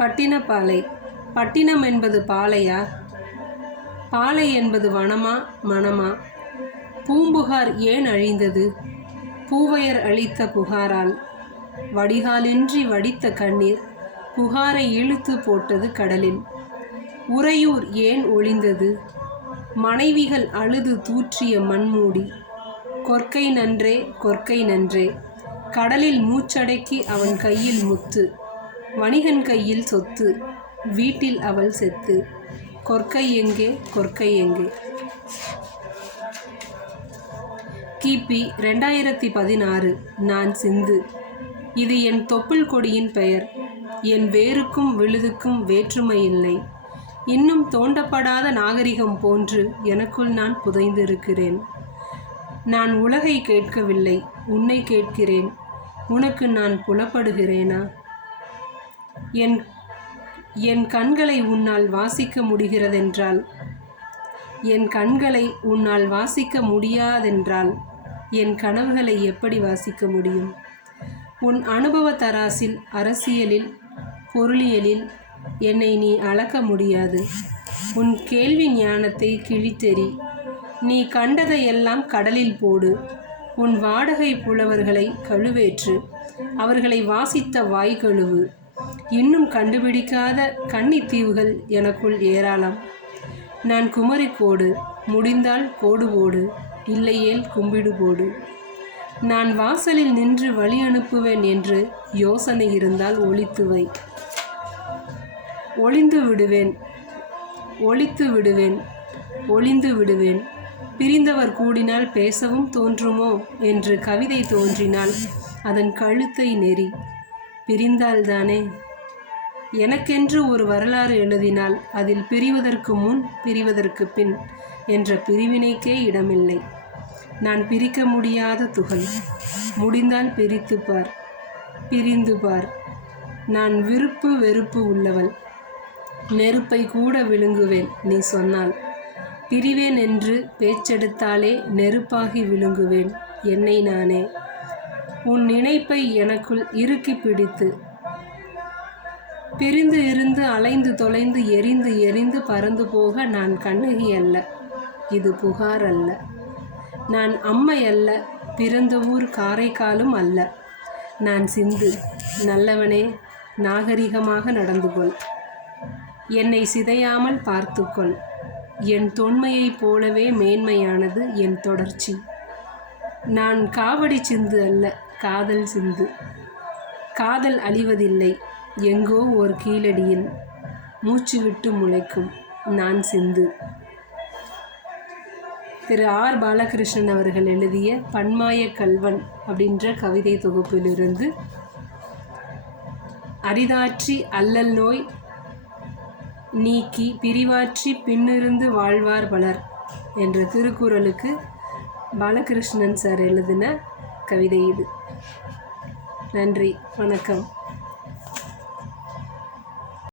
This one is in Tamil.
பட்டினப்பாலை. பட்டினம் என்பது பாலையா? பாலை என்பது வனமா மனமா? பூம்புகார் ஏன் அழிந்தது? பூவையர் அளித்த புகாரால். வடிகாலின்றி வடித்த கண்ணீர் புகாரை இழுத்து போட்டது கடலில். உறையூர் ஏன் ஒளிந்தது? மனைவிகள் அழுது தூற்றிய மண்மூடி. கொற்கை நன்றே கொற்கை நன்றே, கடலில் மூச்சடக்கி அவன் கையில் முத்து, வணிகன் கையில் சொத்து, வீட்டில் அவள் செத்து. கொற்கை எங்கே கொற்கை எங்கே? கிபி 2016. நான் சிந்து. இது என் தொப்புள் கொடியின் பெயர். என் வேருக்கும் விழுதுக்கும் வேற்றுமை இல்லை. இன்னும் தோண்டப்படாத நாகரிகம் போன்று எனக்குள் நான் புதைந்திருக்கிறேன். நான் உலகை கேட்கவில்லை, உன்னை கேட்கிறேன். உனக்கு நான் புலப்படுகிறேனா? என் கண்களை உன்னால் வாசிக்க முடிகிறதென்றால், என் கண்களை உன்னால் வாசிக்க முடியாதென்றால் என் கனவுகளை எப்படி வாசிக்க முடியும்? உன் அனுபவ தராசில், அரசியலில், பொருளியலில் என்னை நீ அளக்க முடியாது. உன் கேள்வி ஞானத்தை கிழித்தெறி. நீ கண்டதையெல்லாம் கடலில் போடு. உன் வாடகை புலவர்களை கழுவேற்று. அவர்களை வாசித்த வாய் கழுவு. இன்னும் கண்டுபிடிக்காத கன்னித்தீவுகள் எனக்குள் ஏராளம். நான் குமரிக்கோடு. முடிந்தால் கோடு போடு, இல்லையேல் கும்பிடு போடு. நான் வாசலில் நின்று வழி அனுப்புவேன் என்று யோசனை இருந்தால் ஒளித்து வை. ஒளிந்து விடுவேன், ஒளித்து விடுவேன், ஒளிந்து விடுவேன். பிரிந்தவர் கூடினால் பேசவும் தோன்றுமோ என்று கவிதை தோன்றினால் அதன் கழுத்தை நெறி. பிரிந்தால்தானே. எனக்கென்று ஒரு வரலாறு எழுதினால் அதில் பிரிவதற்கு முன் பிரிவதற்கு பின் என்ற பிரிவினைக்கே இடமில்லை. நான் பிரிக்க முடியாத துகள். முடிந்தால் பிரித்து பார், பிரிந்து பார். நான் விருப்பு வெறுப்பு உள்ளவள். நெருப்பை கூட விழுங்குவேன் நீ சொன்னால். பிரிவேன் என்று பேச்செடுத்தாலே நெருப்பாகி விழுங்குவேன் என்னை நானே. உன் நினைப்பை எனக்குள் இறுக்கி பிடித்து. பிரிந்து இருந்து அலைந்து தொலைந்து எரிந்து எரிந்து பறந்து போக நான் கண்ணகி அல்ல, இது புகார் அல்ல. நான் அம்மை அல்ல, பிறந்த ஊர் காரைக்காலும் அல்ல. நான் சிந்து. நல்லவனே, நாகரிகமாக நடந்து கொள். என்னை சிதையாமல் பார்த்துக்கொள். என் தொன்மையைப் போலவே மேன்மையானது என் தொடர்ச்சி. நான் காவடி சிந்து அல்ல, காதல் சிந்து. காதல் அழிவதில்லை, எங்கோ ஒரு கீழடியில் மூச்சு விட்டு முளைக்கும். நான் சிந்து. திரு ஆர். பாலகிருஷ்ணன் அவர்கள் எழுதிய பன்மாய கல்வன் அப்படின்ற கவிதை தொகுப்பிலிருந்து அரிதாற்றி அல்லல் நோய் நீக்கி பிரிவாற்றி பின்னிருந்து வாழ்வார் பலர் என்ற திருக்குறளுக்கு பாலகிருஷ்ணன் சார் எழுதின கவிதை இது. நன்றி, வணக்கம்.